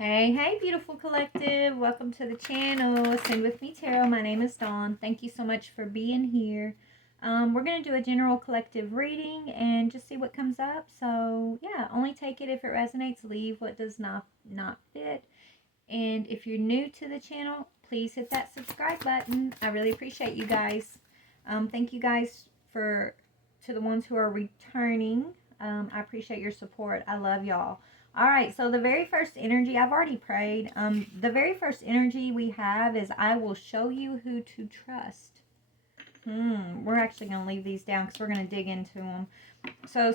Hey, hey, beautiful collective. Welcome to the channel. Ascend with me, Tarot. My name is Dawn. Thank you so much for being here. We're going to do a general collective reading and just see what comes up. So, yeah, only take it if it resonates. Leave what does not fit. And if you're new to the channel, please hit that subscribe button. I really appreciate you guys. Thank you guys to the ones who are returning. I appreciate your support. I love y'all. All right, so the very first energy, I've already prayed. The very first energy we have is I will show you who to trust. We're actually going to leave these down because we're going to dig into them. So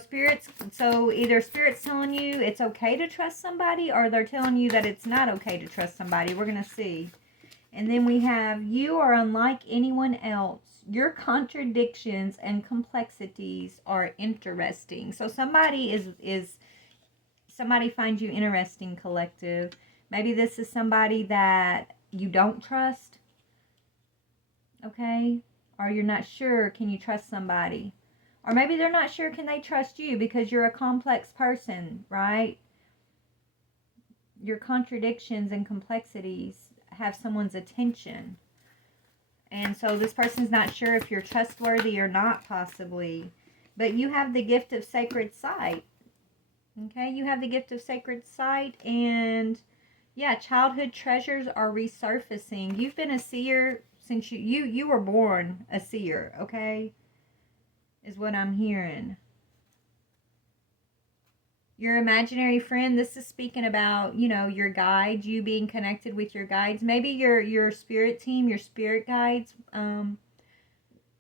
either Spirit's telling you it's okay to trust somebody, or they're telling you that it's not okay to trust somebody. We're going to see. And then we have, you are unlike anyone else. Your contradictions and complexities are interesting. So somebody somebody finds you interesting, collective. Maybe this is somebody that you don't trust. Okay? Or you're not sure, can you trust somebody? Or maybe they're not sure, can they trust you because you're a complex person, right? Your contradictions and complexities have someone's attention. And so this person's not sure if you're trustworthy or not, possibly. But you have the gift of sacred sight. Okay, you have the gift of sacred sight, and yeah, childhood treasures are resurfacing. You've been a seer since you were born a seer, okay? Is what I'm hearing. Your imaginary friend, this is speaking about, your guides, you being connected with your guides. Maybe your spirit team, your spirit guides.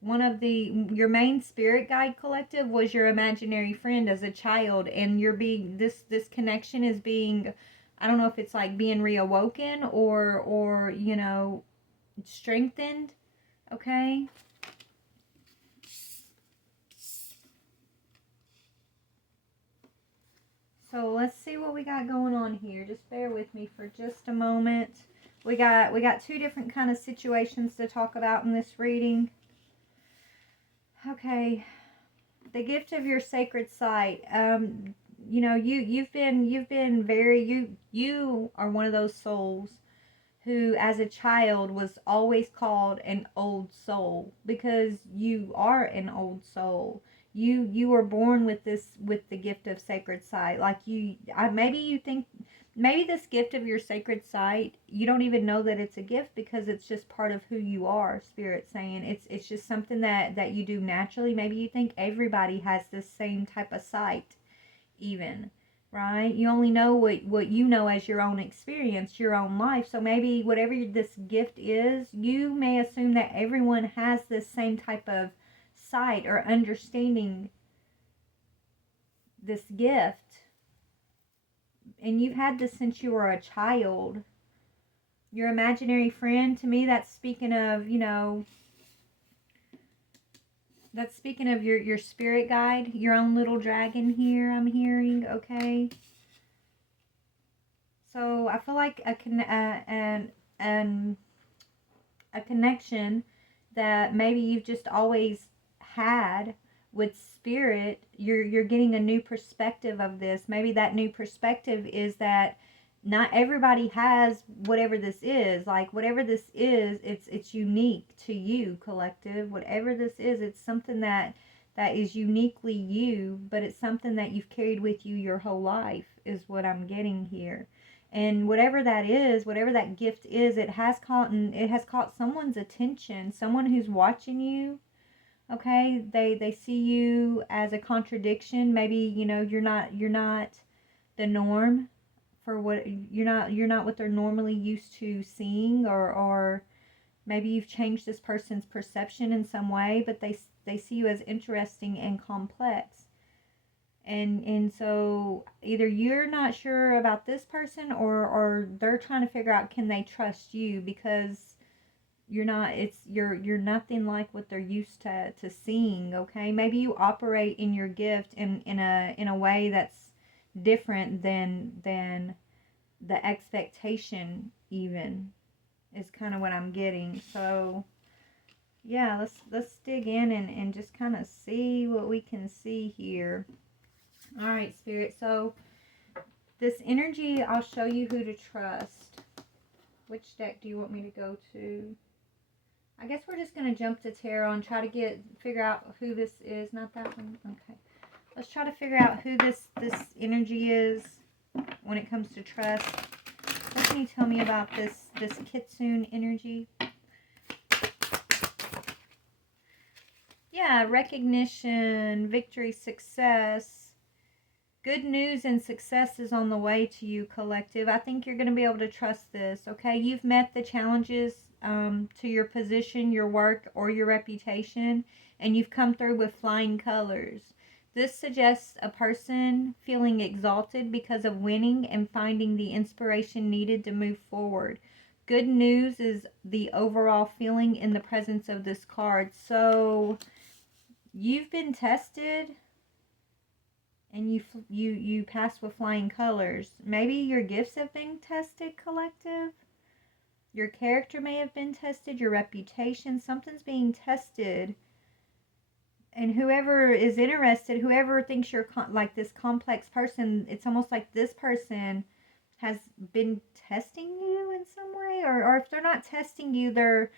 One of your main spirit guide collective was your imaginary friend as a child, and you're being this connection is being, I don't know if it's like being reawoken or strengthened. Okay. So let's see what we got going on here. Just bear with me for just a moment. We got two different kind of situations to talk about in this reading. Okay. The gift of your sacred sight. You've been very, you are one of those souls who as a child was always called an old soul, because you are an old soul. You were born with the gift of sacred sight. Like maybe you think, maybe this gift of your sacred sight, you don't even know that it's a gift because it's just part of who you are. Spirit saying it's just something that you do naturally. Maybe you think everybody has this same type of sight, even, right? You only know what you know as your own experience, your own life. So maybe whatever this gift is, you may assume that everyone has this same type of sight or understanding this gift. And you've had this since you were a child. Your imaginary friend, to me, that's speaking of, that's speaking of your spirit guide, your own little dragon here, I'm hearing, okay? So I feel like a connection that maybe you've just always had with spirit. You're getting a new perspective of this. Maybe that new perspective is that not everybody has whatever this is. Like whatever this is, it's unique to you, collective. Whatever this is, it's something that is uniquely you, but it's something that you've carried with you your whole life, is what I'm getting here. And whatever that is, whatever that gift is, it has caught someone's attention, someone who's watching you. Okay, they see you as a contradiction. Maybe you're not the norm for what you're not what they're normally used to seeing, or maybe you've changed this person's perception in some way, but they see you as interesting and complex. And so either you're not sure about this person, or they're trying to figure out, can they trust you, because you're nothing like what they're used to seeing. Okay, maybe you operate in your gift in a way that's different than the expectation, even, is kind of what I'm getting. So yeah, let's dig in and just kind of see what we can see here. All right, Spirit. So This energy, I'll show you who to trust. Which deck do you want me to go to? I guess we're just going to jump to tarot and try to figure out who this is. Not that one. Okay. Let's try to figure out who this energy is when it comes to trust. What can you tell me about this Kitsune energy? Yeah, recognition, victory, success. Good news and success is on the way to you, collective. I think you're going to be able to trust this, okay? You've met the challenges to your position, your work, or your reputation, and you've come through with flying colors. This suggests a person feeling exalted because of winning and finding the inspiration needed to move forward. Good news is the overall feeling in the presence of this card. So you've been tested and you passed with flying colors. Maybe your gifts have been tested, collective. Your character may have been tested, your reputation, something's being tested. And whoever is interested, whoever thinks you're like this complex person, it's almost like this person has been testing you in some way, or if they're not testing you, they've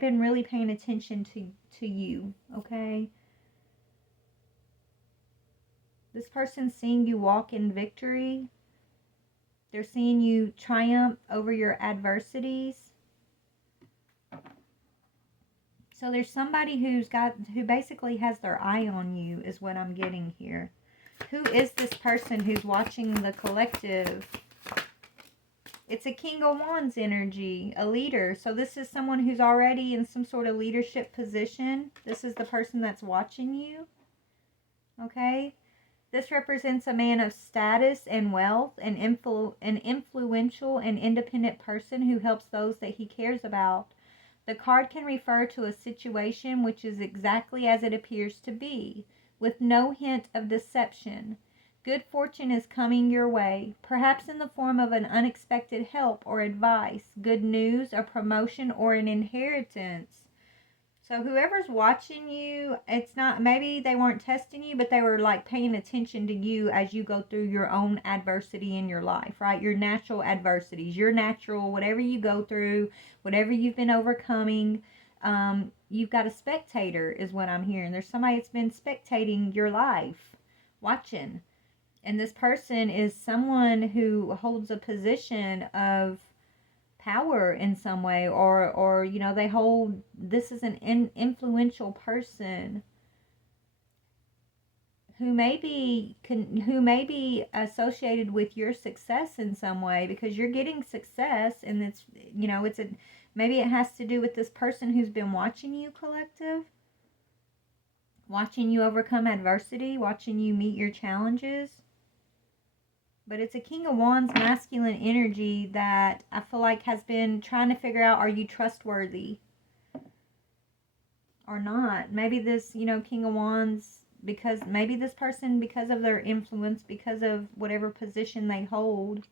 been really paying attention to you, okay? This person's seeing you walk in victory. They're seeing you triumph over your adversities. So there's somebody who basically has their eye on you, is what I'm getting here. Who is this person who's watching the collective? It's a King of Wands energy, a leader. So this is someone who's already in some sort of leadership position. This is the person that's watching you. Okay? This represents a man of status and wealth, an influential and independent person who helps those that he cares about. The card can refer to a situation which is exactly as it appears to be, with no hint of deception. Good fortune is coming your way, perhaps in the form of an unexpected help or advice, good news, a promotion, or an inheritance. So whoever's watching you, it's not, maybe they weren't testing you, but they were like paying attention to you as you go through your own adversity in your life, right? Your natural adversities, your natural, whatever you go through, whatever you've been overcoming. You've got a spectator is what I'm hearing. There's somebody that's been spectating your life, watching. And this person is someone who holds a position of power in some way, or you know, they hold, this is an influential person who may be associated with your success in some way, because you're getting success, and it's, you know, maybe it has to do with this person who's been watching you, collective, watching you overcome adversity, watching you meet your challenges. But it's a King of Wands masculine energy that I feel like has been trying to figure out, are you trustworthy or not? Maybe this, you know, King of Wands, because maybe this person, because of their influence, because of whatever position they hold,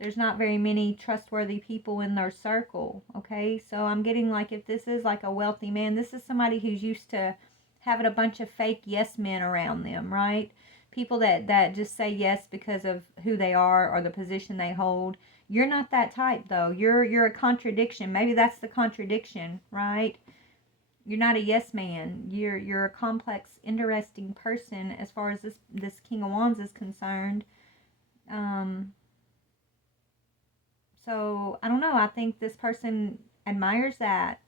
there's not very many trustworthy people in their circle, okay? So I'm getting like, if this is like a wealthy man, this is somebody who's used to having a bunch of fake yes men around them, right? People that just say yes because of who they are or the position they hold. You're not that type, though. You're a contradiction. Maybe that's the contradiction, right? You're not a yes man. You're a complex, interesting person as far as this King of Wands is concerned. So I don't know. I think this person admires that,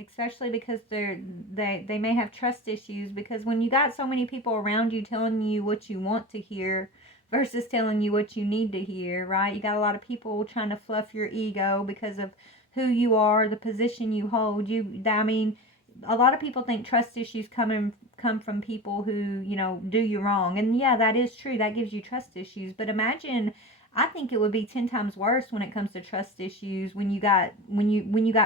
especially because they may have trust issues, because when you got so many people around you telling you what you want to hear versus telling you what you need to hear, right? You got a lot of people trying to fluff your ego because of who you are, the position you hold. I mean, a lot of people think trust issues come from people who, you know, do you wrong. And yeah, that is true. That gives you trust issues. But imagine, I think it would be 10 times worse when it comes to trust issues when you got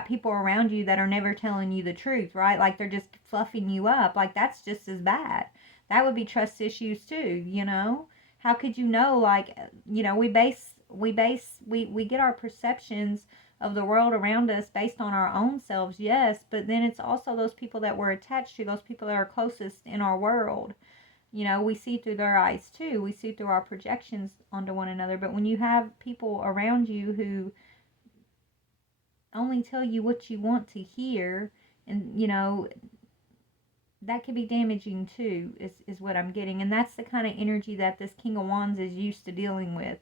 people around you that are never telling you the truth, right? Like they're just fluffing you up. Like that's just as bad. That would be trust issues too, you know? How could you know? Like, you know, we get our perceptions of the world around us based on our own selves, yes, but then it's also those people that we're attached to, those people that are closest in our world. You know, we see through their eyes too. We see through our projections onto one another. But when you have people around you who only tell you what you want to hear, and you know, that could be damaging too, is what I'm getting. And that's the kind of energy that this King of Wands is used to dealing with.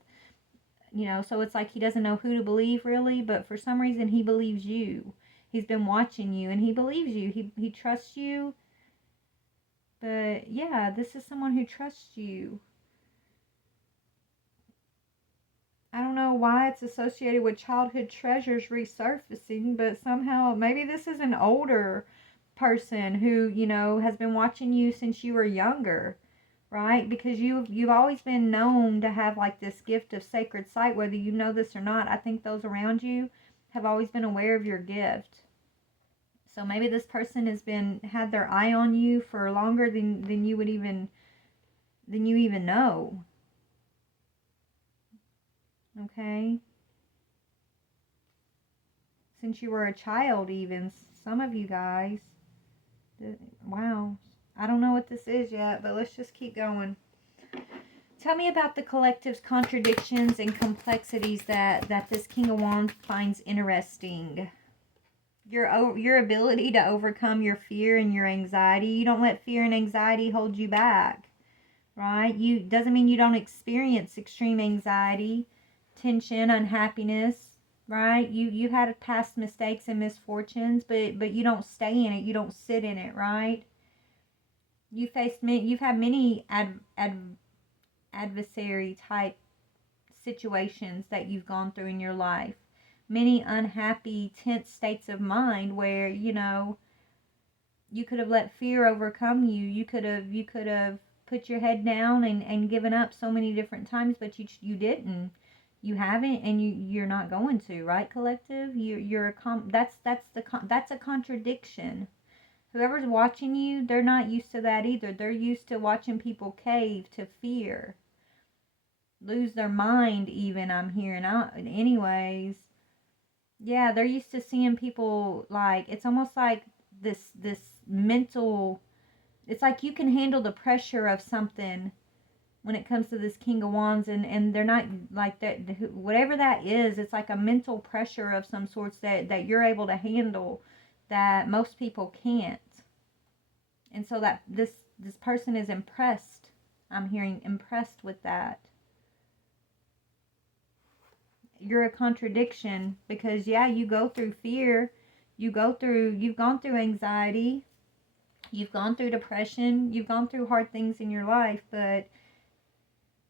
You know, so it's like he doesn't know who to believe really, but for some reason he believes you. He's been watching you and he believes you. He trusts you. But yeah, this is someone who trusts you. I don't know why it's associated with childhood treasures resurfacing, but somehow maybe this is an older person who, you know, has been watching you since you were younger, right? Because you've always been known to have like this gift of sacred sight, whether you know this or not. I think those around you have always been aware of your gift. So maybe this person has been had their eye on you for longer than you would even than you even know. Okay? Since you were a child even, some of you guys. Wow. I don't know what this is yet, but let's just keep going. Tell me about the collective's contradictions and complexities that this King of Wands finds interesting. Your ability to overcome your fear and your anxiety. You don't let fear and anxiety hold you back, right? You doesn't mean you don't experience extreme anxiety, tension, unhappiness, right? You've had past mistakes and misfortunes, but you don't stay in it. You don't sit in it, right? You've had many adversary type situations that you've gone through in your life. Many unhappy, tense states of mind where, you know, you could have let fear overcome you. You could have put your head down and given up so many different times, but you didn't. You haven't, and you're not going to, right, collective? That's a contradiction. Whoever's watching you, they're not used to that either. They're used to watching people cave to fear, lose their mind even, I'm hearing. Anyways, yeah, they're used to seeing people like, it's almost like this mental, it's like you can handle the pressure of something when it comes to this King of Wands, and they're not like that, whatever that is, it's like a mental pressure of some sorts that you're able to handle that most people can't. And so that this person is impressed. I'm hearing impressed with that. You're a contradiction because yeah, you go through fear, you've gone through anxiety, you've gone through depression, you've gone through hard things in your life, but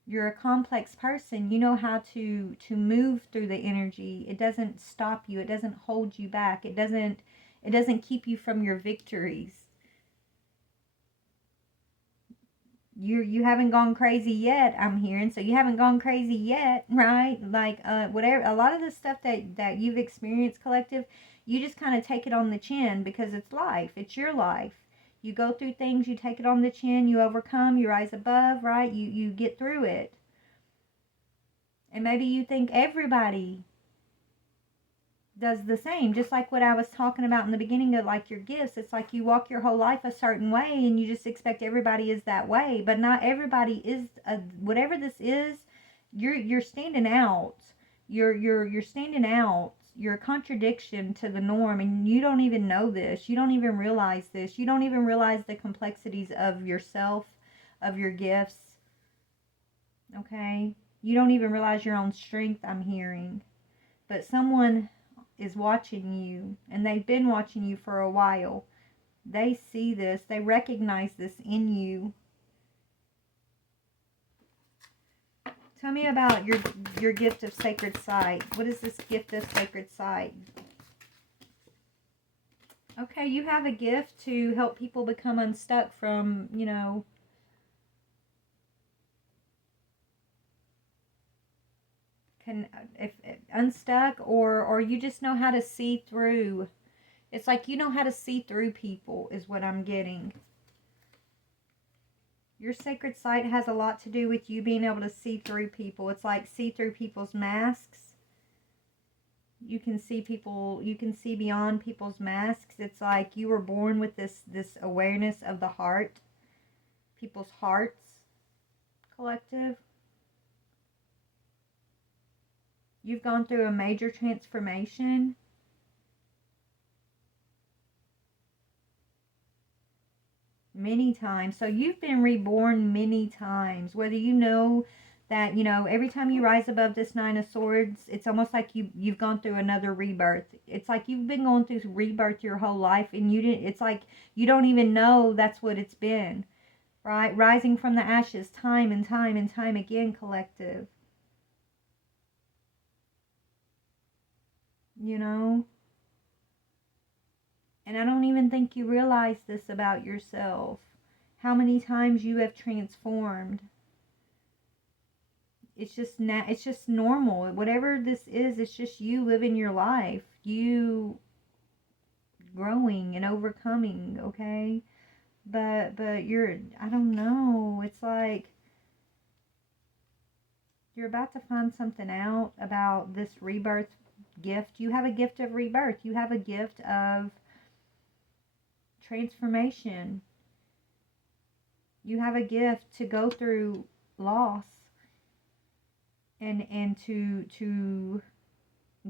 you're a complex person. You know how to move through the energy. It doesn't stop you. It doesn't hold you back. It doesn't keep you from your victories. You haven't gone crazy yet, I'm hearing. So you haven't gone crazy yet, right? Like whatever, a lot of the stuff that you've experienced, collective, you just kind of take it on the chin because it's life. It's your life. You go through things, you take it on the chin, you overcome, you rise above, right? You get through it. And maybe you think everybody does the same, just like what I was talking about in the beginning of like your gifts. It's like you walk your whole life a certain way and you just expect everybody is that way, but not everybody is whatever this is. You're standing out. You're standing out. You're a contradiction to the norm, and you don't even know this. You don't even realize this. You don't even realize the complexities of yourself, of your gifts. Okay? You don't even realize your own strength, I'm hearing. But someone is watching you, and they've been watching you for a while. They see this, they recognize this in you. Tell me about your gift of sacred sight. What is this gift of sacred sight? Okay, you have a gift to help people become unstuck from, you know, if unstuck, or you just know how to see through. It's like you know how to see through people is what I'm getting. Your sacred sight has a lot to do with you being able to see through people. It's like see through people's masks. You can see people, you can see beyond people's masks. It's like you were born with this awareness of the heart. people's hearts, collective. You've gone through a major transformation. Many times. So you've been reborn many times. Whether you know that, every time you rise above this Nine of Swords, it's almost like you've gone through another rebirth. It's like you've been going through rebirth your whole life, and it's like you don't even know that's what it's been. Right? Rising from the ashes time and time and time again, collective. And I don't even think you realize this about yourself. How many times you have transformed. It's just normal. Whatever this is, it's just you living your life. You growing and overcoming, okay? But I don't know. It's like you're about to find something out about this rebirth gift. You have a gift of rebirth. You have a gift of transformation. You have a gift to go through loss and to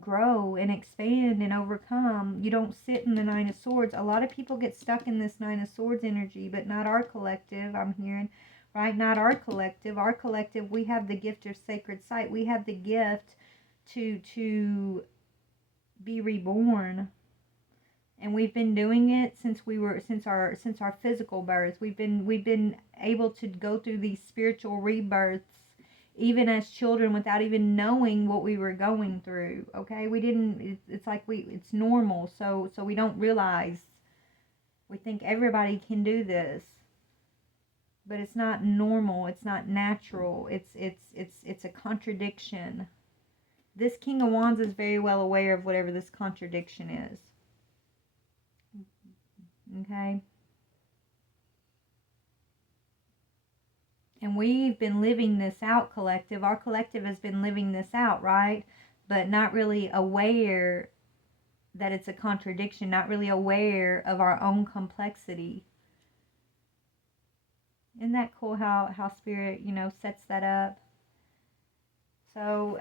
grow and expand and overcome. You don't sit in the Nine of Swords. A lot of people get stuck in this Nine of Swords energy, but not our collective, I'm hearing, right? Not our collective. Our collective, we have the gift of sacred sight. We have the gift to be reborn. And we've been doing it since our physical birth. We've been able to go through these spiritual rebirths even as children without even knowing what we were going through. Okay, it's like it's normal, so we don't realize. We think everybody can do this, but it's not normal. It's not natural. It's a contradiction. This King of Wands is very well aware of whatever this contradiction is. Okay. And we've been living this out, collective. Our collective has been living this out, right? But not really aware that it's a contradiction, not really aware of our own complexity. Isn't that cool how Spirit, sets that up? So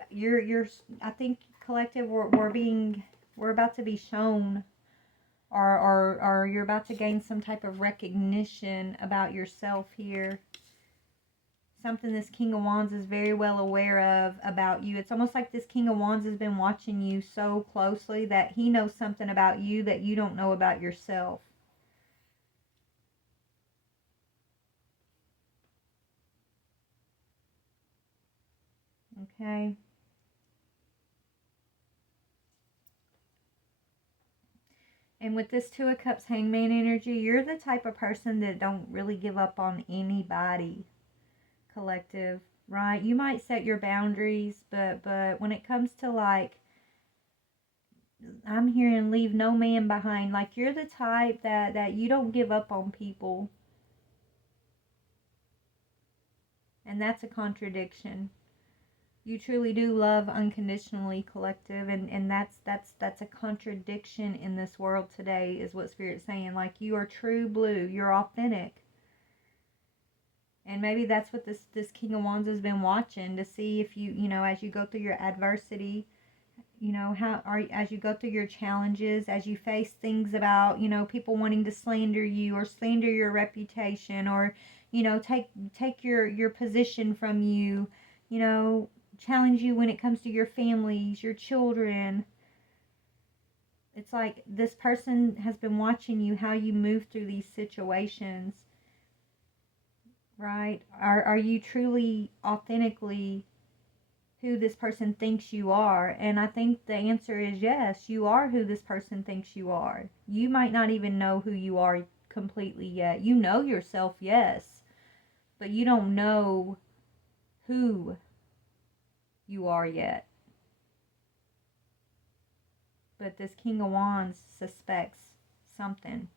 I think, collective, we're about to be shown, or you're about to gain some type of recognition about yourself here. Something this King of Wands is very well aware of about you. It's almost like this King of Wands has been watching you so closely that he knows something about you that you don't know about yourself. Okay. And with this Two of Cups Hangman energy, you're the type of person that don't really give up on anybody, collective, right? You might set your boundaries, but when it comes to, like, I'm hearing leave no man behind, like, you're the type that you don't give up on people. And that's a contradiction. You truly do love unconditionally, collective, and that's a contradiction in this world today, is what Spirit's saying. Like, you are true blue, you're authentic. And maybe that's what this King of Wands has been watching, to see if you, as you go through your adversity, as you go through your challenges, as you face things about, people wanting to slander you or slander your reputation, or, take your position from you, challenge you when it comes to your families, your children. It's like this person has been watching you, how you move through these situations, right? Are you truly, authentically who this person thinks you are? And I think the answer is yes, you are who this person thinks you are. You might not even know who you are completely yet. You know yourself, yes, but you don't know who you are yet. But this King of Wands suspects something,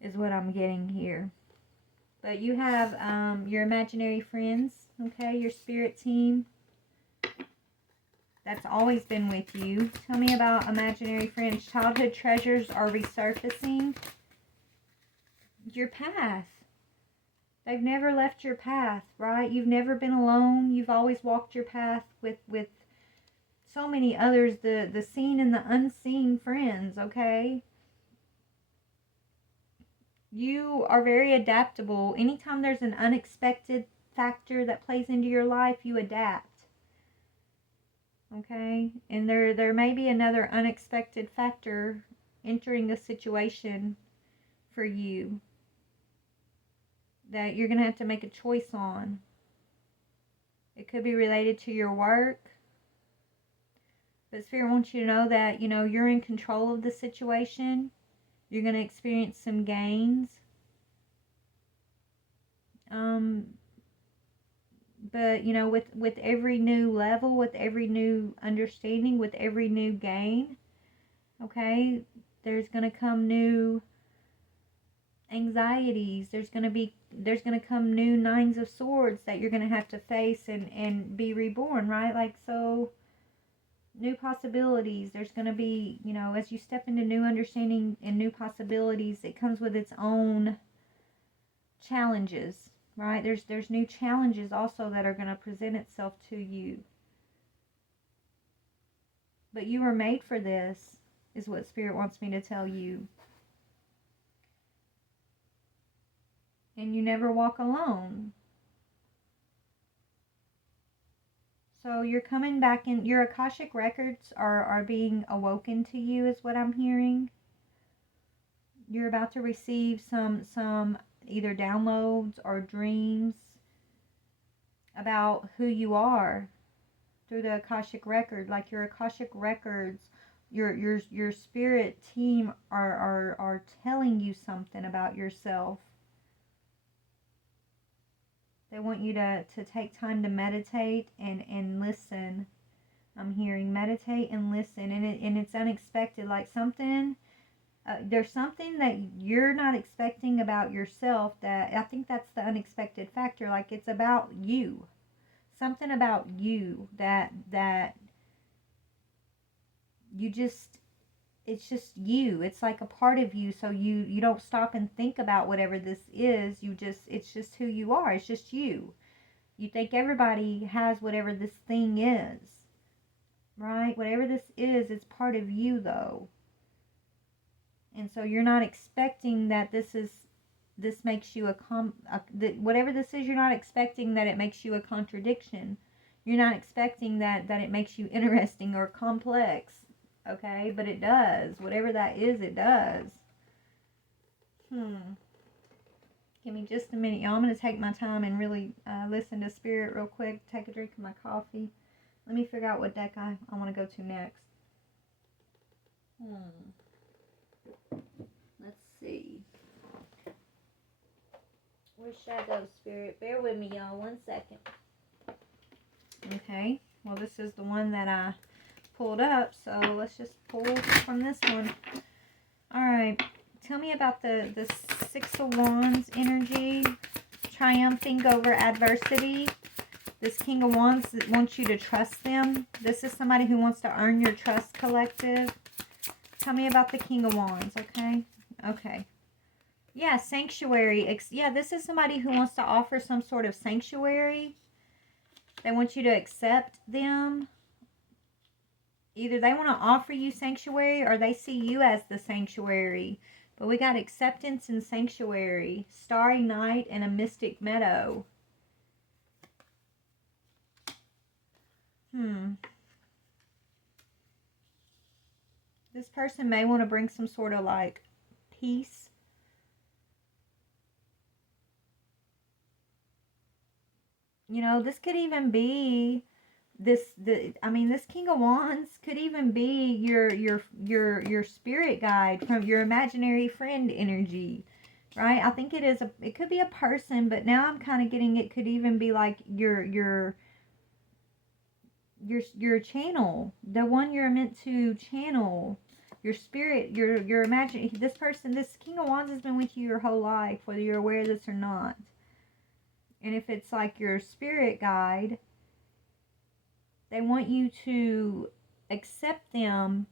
is what I'm getting here. But you have your imaginary friends, okay, your spirit team that's always been with you. Tell me about imaginary friends. Childhood treasures are resurfacing. Your past. They've never left your path, right? You've never been alone. You've always walked your path with so many others, the seen and the unseen friends, okay? You are very adaptable. Anytime there's an unexpected factor that plays into your life, you adapt. Okay? And there may be another unexpected factor entering a situation for you that you're going to have to make a choice on. It could be related to your work. But Spirit wants you to know that, you're in control of the situation. You're going to experience some gains. But, with every new level, with every new understanding, with every new gain, okay, there's going to come new anxieties. There's going to come new nines of swords that you're going to have to face and be reborn, right? Like, so new possibilities. There's going to be, as you step into new understanding and new possibilities, it comes with its own challenges, right? There's new challenges also that are going to present itself to you. But you were made for this, is what Spirit wants me to tell you. And you never walk alone. So you're coming back in, your Akashic records are being awoken to you, is what I'm hearing. You're about to receive some either downloads or dreams about who you are through the Akashic record. Like your Akashic records, your spirit team are telling you something about yourself. They want you to take time to meditate and listen. I'm hearing meditate and listen, and it's unexpected. Like something, there's something that you're not expecting about yourself. That I think that's the unexpected factor. Like it's about you, something about you that you just. It's just you. It's like a part of you. So you don't stop and think about whatever this is. It's just who you are. It's just you. You think everybody has whatever this thing is, right? Whatever this is, it's part of you though. And so you're not expecting that this makes you whatever this is, you're not expecting that it makes you a contradiction. You're not expecting that it makes you interesting or complex. Okay, but it does. Whatever that is, it does. Give me just a minute, y'all. I'm going to take my time and really listen to Spirit real quick. Take a drink of my coffee. Let me figure out what deck I want to go to next. Let's see. Where should I go, Spirit? Bear with me, y'all. 1 second. Okay. Well, this is the one that I pulled up, so let's just pull from this one. Alright, tell me about the Six of Wands energy, triumphing over adversity. This King of Wands wants you to trust them. This is somebody who wants to earn your trust, collective. Tell me about the King of Wands, okay? Okay. Yeah, sanctuary. Yeah, this is somebody who wants to offer some sort of sanctuary. They want you to accept them. Either they want to offer you sanctuary or they see you as the sanctuary. But we got acceptance and sanctuary. Starry night and a mystic meadow. This person may want to bring some sort of like peace. This could even be this King of Wands could even be your spirit guide from your imaginary friend energy, right? I think it could be a person, but now I'm kind of getting it could even be like your channel, the one you're meant to channel, your spirit, your imagine. This King of Wands has been with you your whole life, whether you're aware of this or not. And if it's like your spirit guide, they want you to accept them.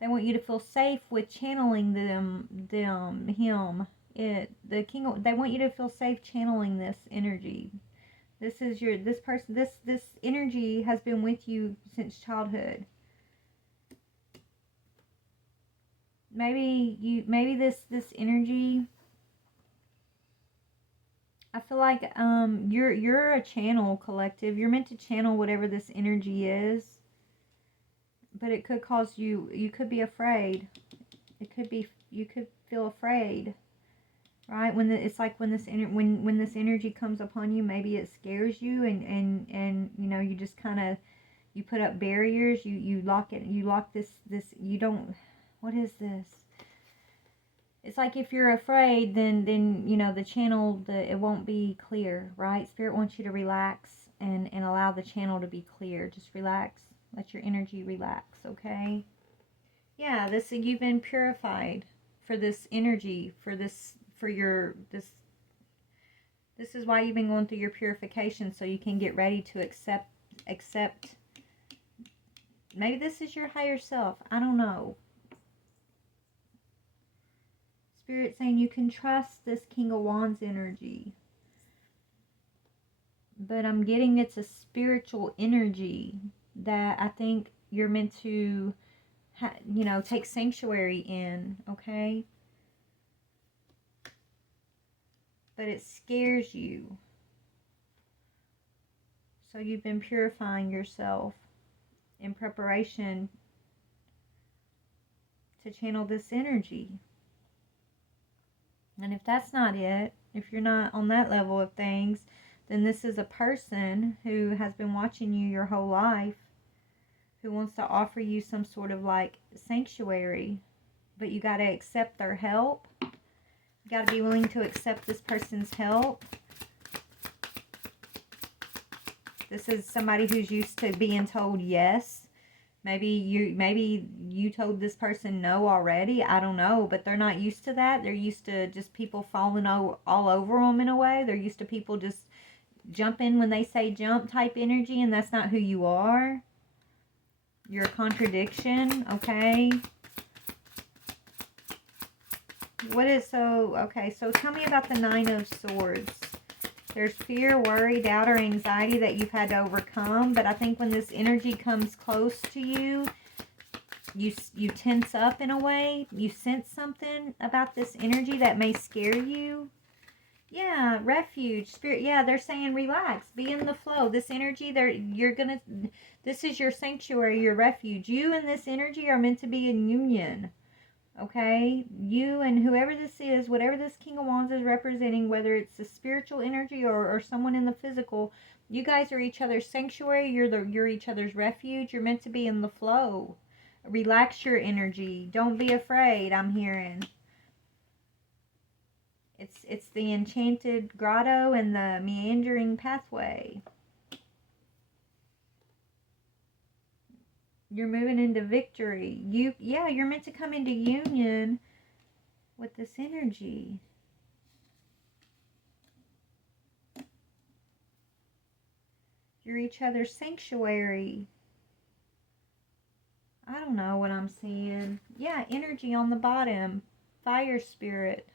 They want you to feel safe with channeling him. The king, they want you to feel safe channeling this energy. This is this person, this energy has been with you since childhood. Maybe this energy, I feel like you're a channel, collective. You're meant to channel whatever this energy is, but it could cause you could be afraid. It could be, you could feel afraid, right? It's like when this energy comes upon you, maybe it scares you, and you know, you just kind of, you put up barriers, you lock it, you lock this, you don't, what is this? It's like if you're afraid, then you know, the channel, it won't be clear, right? Spirit wants you to relax and allow the channel to be clear. Just relax, let your energy relax, okay? Yeah, you've been purified for this energy, this is why you've been going through your purification, so you can get ready to accept. Maybe this is your higher self. I don't know. Spirit saying you can trust this King of Wands energy. But I'm getting it's a spiritual energy that I think you're meant to, you know, take sanctuary in, okay? But it scares you. So you've been purifying yourself in preparation to channel this energy. And if that's not it, if you're not on that level of things, then this is a person who has been watching you your whole life, who wants to offer you some sort of like sanctuary, but you got to accept their help. You got to be willing to accept this person's help. This is somebody who's used to being told yes. Maybe you told this person no already. I don't know, but they're not used to that. They're used to just people falling all over them in a way. They're used to people just jumping when they say jump type energy, and that's not who you are. You're a contradiction, okay? Okay, so tell me about the Nine of Swords. There's fear, worry, doubt, or anxiety that you've had to overcome. But I think when this energy comes close to you, you tense up in a way. You sense something about this energy that may scare you. Yeah, refuge, spirit. Yeah, they're saying relax, be in the flow. This energy, this is your sanctuary, your refuge. You and this energy are meant to be in union. Okay, you and whoever this is, whatever this King of Wands is representing, whether it's a spiritual energy or someone in the physical, you guys are each other's sanctuary. You're each other's refuge. You're meant to be in the flow. Relax your energy. Don't be afraid. I'm hearing. It's the enchanted grotto and the meandering pathway. You're moving into victory. You're meant to come into union with this energy. You're each other's sanctuary. I don't know what I'm seeing. Yeah, energy on the bottom. Fire spirit.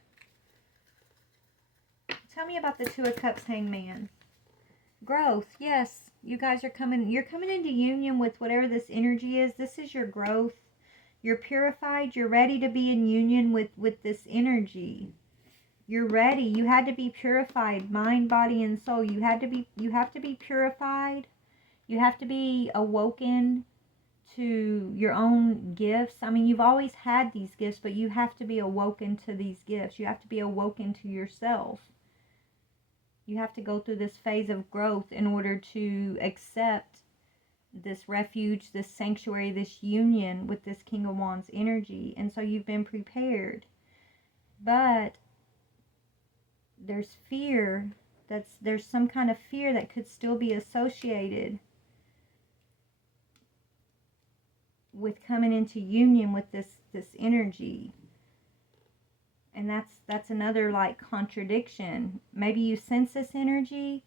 Tell me about the Two of Cups hangman. Growth. Yes, you guys are you're coming into union with whatever this energy is. This is your growth. You're purified. You're ready to be in union with this energy. You're ready. You had to be purified, mind, body, and soul. You have to be purified. You have to be awoken to your own gifts. I mean, you've always had these gifts, but you have to be awoken to these gifts. You have to be awoken to yourself. You have to go through this phase of growth in order to accept this refuge, this sanctuary, this union with this King of Wands energy. And so you've been prepared. But there's fear. There's some kind of fear that could still be associated with coming into union with this energy. And that's another like contradiction. Maybe you sense this energy,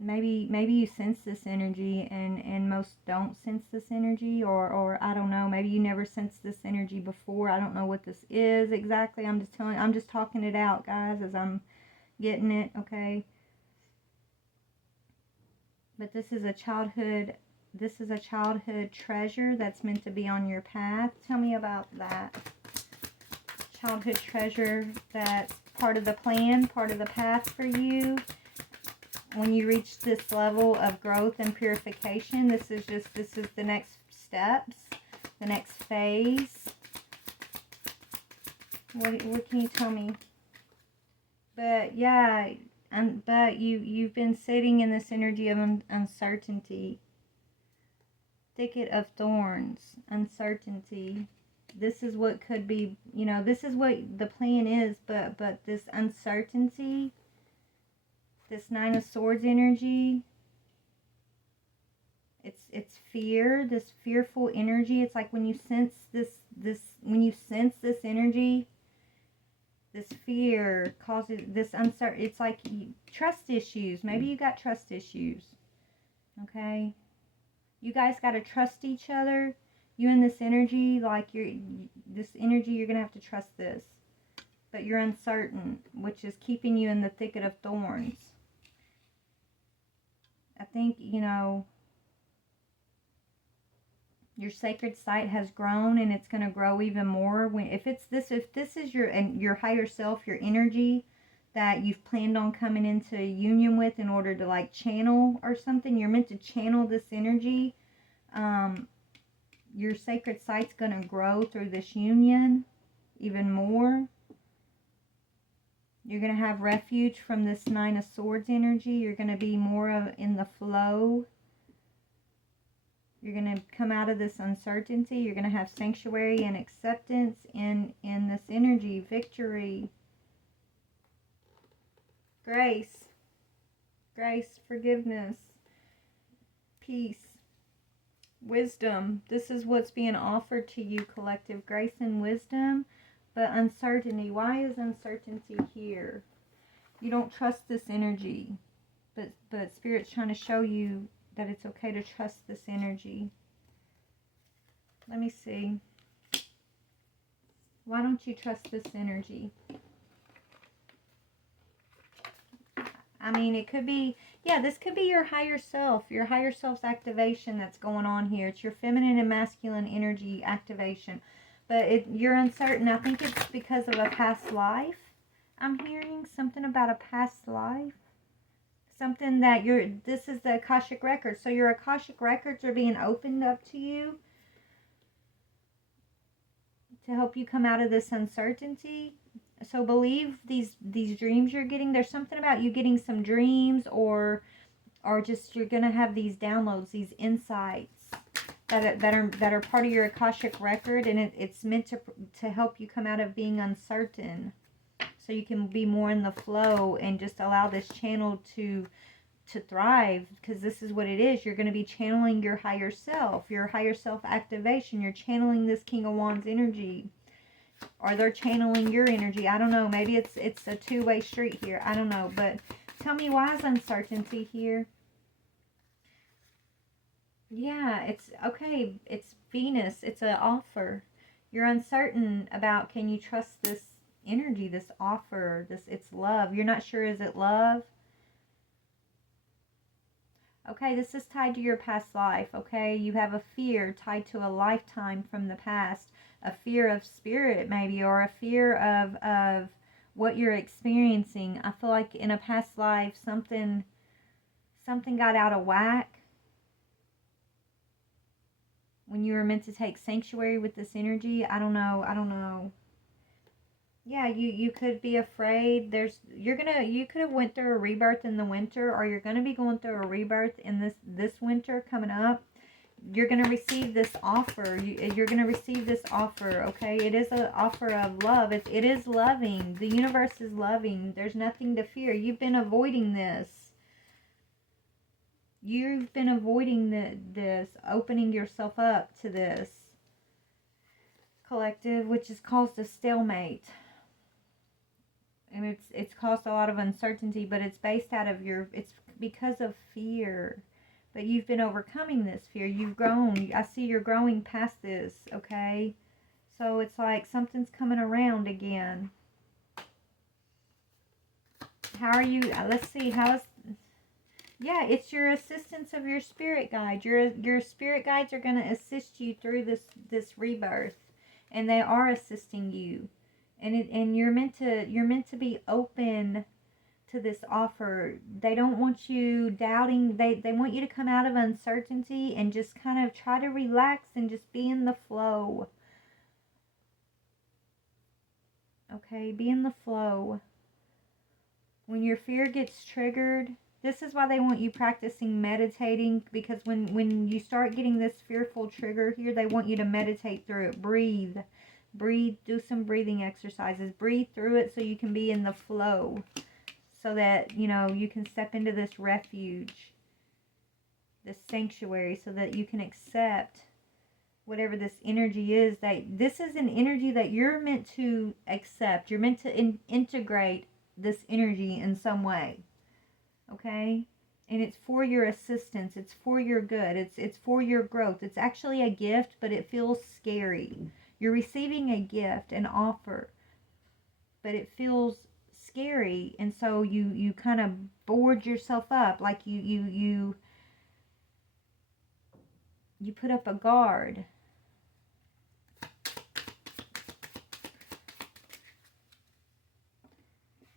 maybe you sense this energy, and most don't sense this energy, or I don't know, maybe you never sensed this energy before. I don't know what this is exactly. I'm just talking it out, guys, as I'm getting it, okay? But this is a childhood treasure that's meant to be on your path. Tell me about that. Childhood treasure that's part of the plan, part of the path for you. When you reach this level of growth and purification, this is the next steps, the next phase. What can you tell me? But yeah, but you've been sitting in this energy of uncertainty. Thicket of thorns, uncertainty. This is what could be, this is what the plan is, but this uncertainty, this Nine of Swords energy, it's fear, this fearful energy. It's like when you sense this energy, this fear causes this uncertain. It's like trust issues. Maybe you got trust issues. Okay, you guys got to trust each other. You and this energy, like this energy, you're gonna have to trust this, but you're uncertain, which is keeping you in the thicket of thorns. I think, your sacred site has grown, and it's going to grow even more if this is your higher self, your energy that you've planned on coming into union with in order to like channel or something. You're meant to channel this energy. Your sacred site's going to grow through this union even more. You're going to have refuge from this Nine of Swords energy. You're going to be more in the flow. You're going to come out of this uncertainty. You're going to have sanctuary and acceptance in this energy. Victory. Grace. Grace, forgiveness, peace, wisdom. This is what's being offered to you, collective. Grace and wisdom. But uncertainty. Why is uncertainty here? You don't trust this energy. But Spirit's trying to show you that it's okay to trust this energy. Let me see. Why don't you trust this energy? I mean, it could be, yeah, this could be your higher self, your higher self's activation that's going on here. It's your feminine and masculine energy activation. But you're uncertain. I think it's because of a past life. I'm hearing something about a past life. Something that this is the Akashic Records. So your Akashic Records are being opened up to you to help you come out of this uncertainty. So believe these dreams you're getting. There's something about you getting some dreams, or just you're gonna have these downloads, these insights that are part of your Akashic Record, and it's meant to help you come out of being uncertain, so you can be more in the flow and just allow this channel to thrive, because this is what it is. You're going to be channeling your higher self activation. You're channeling this King of Wands energy, or they're channeling your energy. I don't know. Maybe it's a two-way street here. I don't know. But tell me, why is uncertainty here? Yeah, it's okay. It's Venus. It's an offer. You're uncertain about, can you trust this energy, this offer, it's love. You're not sure, is it love? Okay, this is tied to your past life, okay? You have a fear tied to a lifetime from the past, a fear of spirit maybe, or a fear of what you're experiencing. I feel like in a past life something got out of whack when you were meant to take sanctuary with this energy. I don't know. Yeah, you could be afraid. You could have went through a rebirth in the winter, or you're going to be going through a rebirth in this winter coming up. You're going to receive this offer. You're going to receive this offer, okay? It is an offer of love. It is loving. The universe is loving. There's nothing to fear. You've been avoiding this. You've been avoiding this, opening yourself up to this, collective, which has caused a stalemate. And it's caused a lot of uncertainty, but it's based out of it's because of fear. But you've been overcoming this fear. You've grown. I see you're growing past this, okay? So it's like something's coming around again. How are you? Let's see. How's... Yeah, it's your assistance of your spirit guide. Your spirit guides are going to assist you through this rebirth, and they are assisting you. And you're meant to be open to this offer. They don't want you doubting. They want you to come out of uncertainty and just kind of try to relax and just be in the flow. Okay, be in the flow. When your fear gets triggered, this is why they want you practicing meditating, because when you start getting this fearful trigger here, they want you to meditate through it. Breathe. Breathe. Do some breathing exercises. Breathe through it so you can be in the flow. So that, you can step into this refuge, this sanctuary, so that you can accept whatever this energy is. This is an energy that you're meant to accept. You're meant to integrate this energy in some way. Okay? And it's for your assistance. It's for your good. It's for your growth. It's actually a gift, but it feels scary. You're receiving a gift, an offer, but it feels scary, and so you kind of board yourself up, like you put up a guard.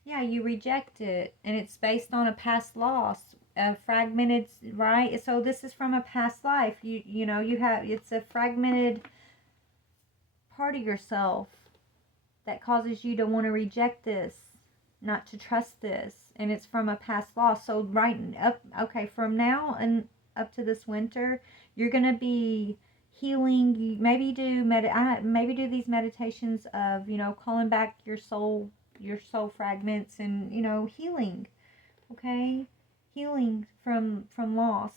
Yeah, you reject it, and it's based on a past loss, a fragmented, right? So this is from a past life. You have, it's a fragmented part of yourself that causes you to want to reject this, not to trust this, and it's from a past loss. So right up, okay, from now and up to this winter, you're gonna be healing. You maybe do these meditations of calling back your soul fragments, and healing. Okay, healing from loss.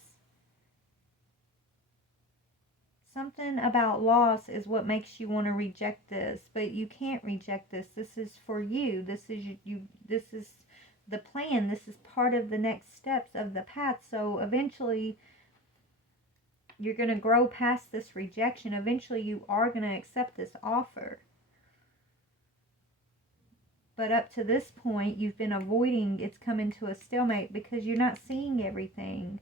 Something about loss is what makes you want to reject this, but you can't reject this. This is for you. This is you. This is the plan. This is part of the next steps of the path. So eventually, you're going to grow past this rejection. Eventually, you are going to accept this offer. But up to this point, you've been avoiding. It's coming to a stalemate because you're not seeing everything.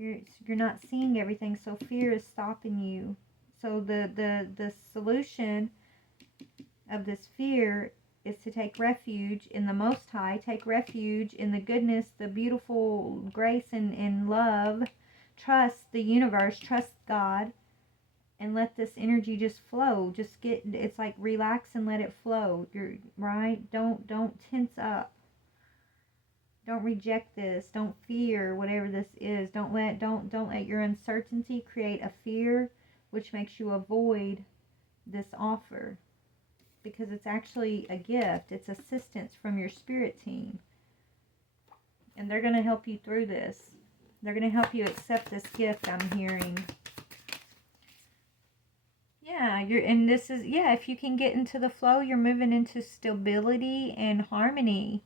You're not seeing everything, so fear is stopping you. So the solution of this fear is to take refuge in the Most High, take refuge in the goodness, the beautiful grace and love. Trust the universe, trust God, and let this energy just flow. It's like relax and let it flow. You're right. Don't tense up. Don't reject this. Don't fear whatever this is. Don't let your uncertainty create a fear which makes you avoid this offer, because it's actually a gift. It's assistance from your spirit team. And they're going to help you through this. They're going to help you accept this gift, I'm hearing. Yeah, if you can get into the flow, you're moving into stability and harmony.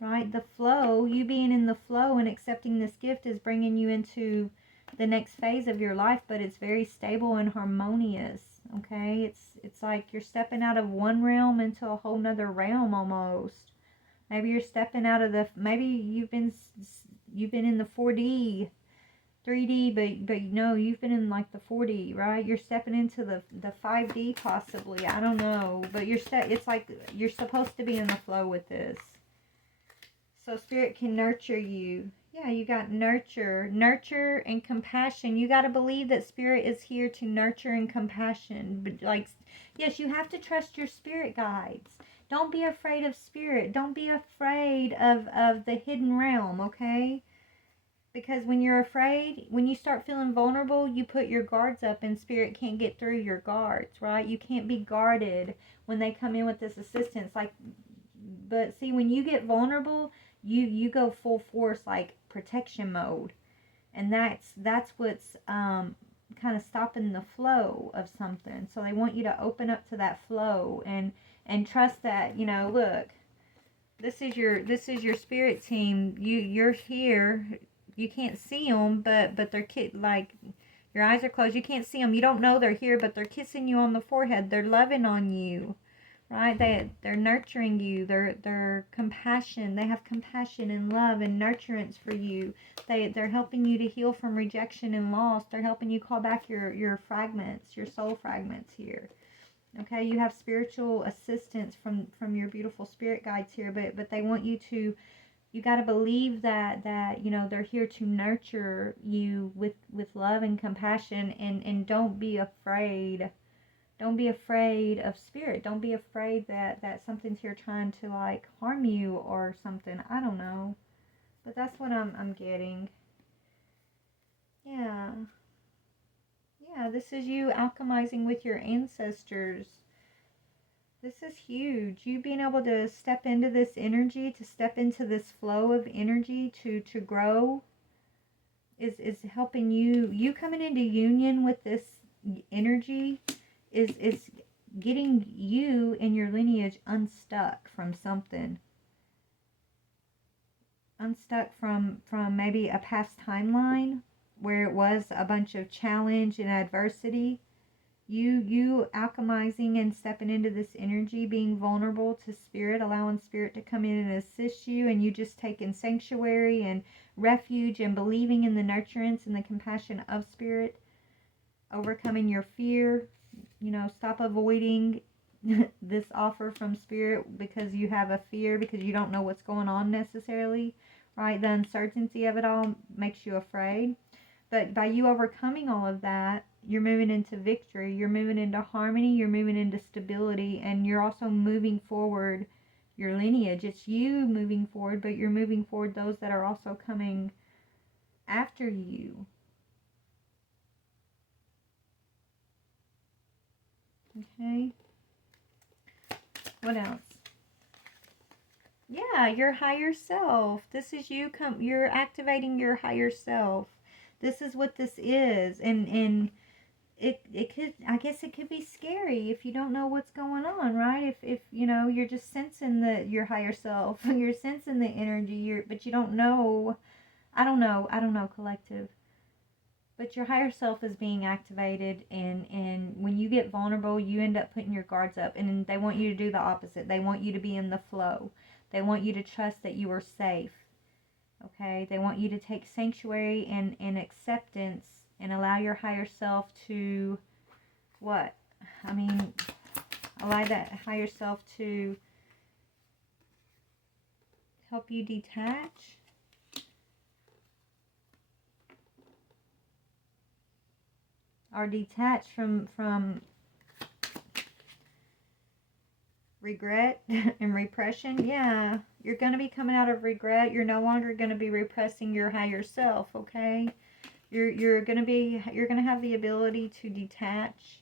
Right? The flow, you being in the flow and accepting this gift is bringing you into the next phase of your life, but it's very stable and harmonious. Okay? It's like you're stepping out of one realm into a whole nother realm almost. Maybe you're stepping out of maybe you've been in the 4D, 3D, but no, you've been in like the 4D, right? You're stepping into the 5D possibly. I don't know, but it's like you're supposed to be in the flow with this. So spirit can nurture you. Yeah, you got nurture and compassion. You got to believe that spirit is here to nurture and compassion. But yes, you have to trust your spirit guides. Don't be afraid of spirit. Don't be afraid of the hidden realm, okay? Because when you're afraid, when you start feeling vulnerable, you put your guards up and spirit can't get through your guards, right? You can't be guarded when they come in with this assistance. But see, when you get vulnerable, you go full force, like protection mode, and that's what's kind of stopping the flow of something. So they want you to open up to that flow and trust that, look, This is your spirit team. You're here. You can't see them, but they're like your eyes are closed. You can't see them. You don't know they're here, but they're kissing you on the forehead. They're loving on you, right? They're nurturing you. They're compassion. They have compassion and love and nurturance for you. They're helping you to heal from rejection and loss. They're helping you call back your fragments, your soul fragments here. Okay, you have spiritual assistance from your beautiful spirit guides here, but they want you to, you got to believe that they're here to nurture you with love and compassion, and don't be afraid. Don't be afraid of spirit. Don't be afraid that something's here trying to like harm you or something. I don't know, but that's what I'm getting. Yeah. Yeah, this is you alchemizing with your ancestors. This is huge. You being able to step into this energy, to step into this flow of energy to grow is helping you. You coming into union with this energy is getting you and your lineage unstuck from something. Unstuck from maybe a past timeline where it was a bunch of challenge and adversity. You alchemizing and stepping into this energy, being vulnerable to spirit, allowing spirit to come in and assist you, and you just taking sanctuary and refuge and believing in the nurturance and the compassion of spirit, overcoming your fear. Stop avoiding this offer from spirit because you have a fear, because you don't know what's going on necessarily, right? The uncertainty of it all makes you afraid. But by you overcoming all of that, you're moving into victory, you're moving into harmony, you're moving into stability, and you're also moving forward your lineage. It's you moving forward, but you're moving forward those that are also coming after you. Okay? What else? Yeah, your higher self. This is you you're activating your higher self. This is what this is. And it could, I guess it could be scary if you don't know what's going on, right? If you're just sensing your higher self, you're sensing the energy, but you don't know. I don't know, collective. But your higher self is being activated, and when you get vulnerable, you end up putting your guards up, and they want you to do the opposite. They want you to be in the flow. They want you to trust that you are safe. Okay? They want you to take sanctuary and acceptance and allow your higher self to what? I mean, allow that higher self to help you detach. Or detach from regret and repression. Yeah, you're going to be coming out of regret. You're no longer going to be repressing your higher self, okay? You're going to have the ability to detach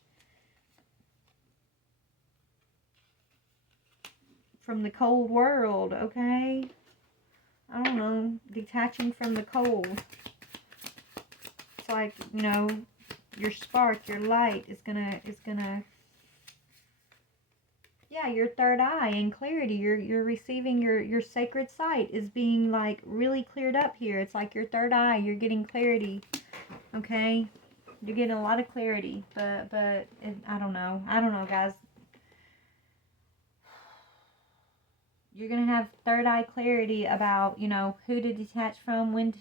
from the cold world, okay? I don't know, detaching from the cold. It's like, your spark, your light is gonna yeah, your third eye and clarity. You're receiving your sacred sight is being like really cleared up here. It's like your third eye, you're getting clarity. Okay? You're getting a lot of clarity, but I don't know. I don't know, guys. You're going to have third eye clarity about, who to detach from, when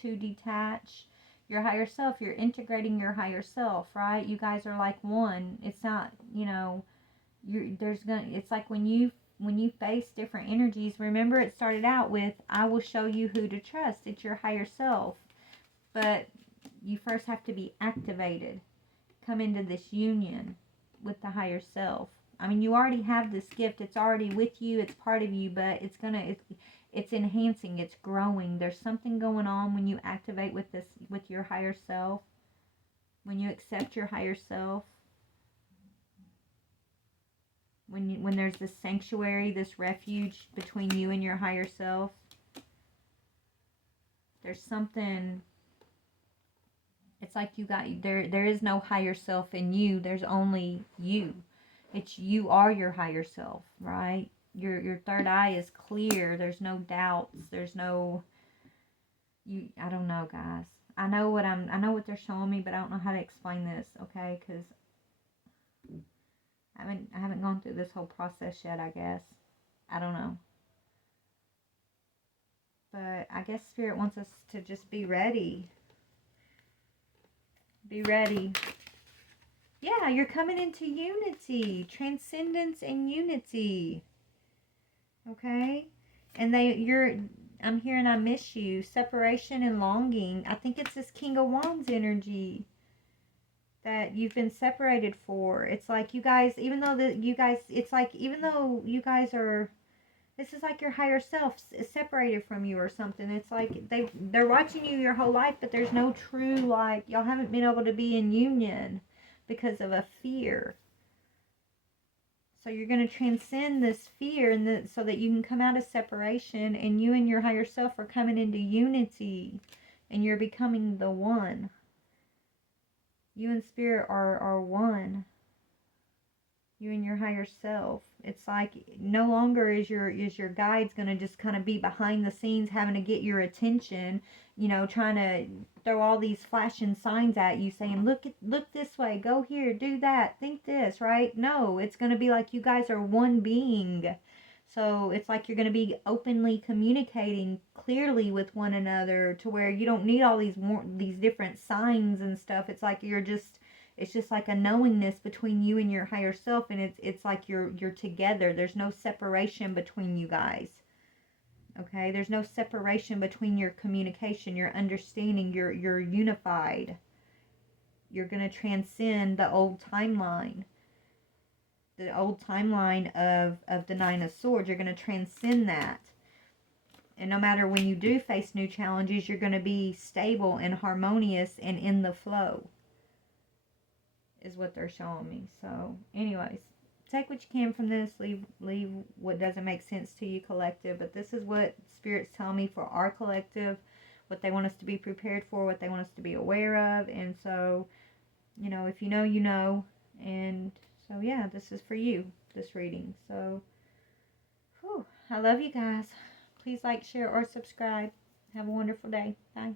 to detach. Your higher self, you're integrating your higher self, right? You guys are like one. It's not, it's like when you face different energies, remember it started out with, I will show you who to trust. It's your higher self. But you first have to be activated. Come into this union with the higher self. I mean, you already have this gift. It's already with you. It's part of you, but it's enhancing. It's growing. There's something going on when you activate with your higher self. When you accept your higher self. When there's this sanctuary, this refuge between you and your higher self. There's something. It's like there is no higher self in you. There's only you. You are your higher self, right? Your third eye is clear. There's no doubts. There's no, I don't know, guys. I know what they're showing me, but I don't know how to explain this, okay? Cuz I haven't gone through this whole process yet, I guess. I don't know. But I guess Spirit wants us to just be ready. Be ready. Yeah, you're coming into unity, transcendence and unity. Okay? And I'm hearing I miss you, separation and longing. I think it's this King of Wands energy that you've been separated for. It's like you guys, it's like even though you guys are, this is like your higher self is separated from you or something. It's like they're watching you your whole life, but there's no true, like, y'all haven't been able to be in union because of a fear. So you're going to transcend this fear, and so that you can come out of separation, and you and your higher self are coming into unity, and you're becoming the one. You and Spirit are one. You and your higher self. It's like no longer is your guide's going to just kind of be behind the scenes having to get your attention, trying to throw all these flashing signs at you saying, look this way, go here, do that, think this, right? No, it's going to be like you guys are one being. So it's like you're going to be openly communicating clearly with one another, to where you don't need all these different signs and stuff. It's like it's just like a knowingness between you and your higher self, and it's like you're together. There's no separation between you guys. Okay? There's no separation between your communication, your understanding. You're unified. You're going to transcend the old timeline. The old timeline of the Nine of Swords. You're going to transcend that. And no matter when you do face new challenges, you're going to be stable and harmonious and in the flow, is what they're showing me. So anyways, take what you can from this, leave what doesn't make sense to you, collective. But this is what Spirit's telling me for our collective, what they want us to be prepared for, what they want us to be aware of. And so, if you know, you know. And so yeah, this is for you, this reading. So I love you guys. Please like, share, or subscribe. Have a wonderful day. Bye.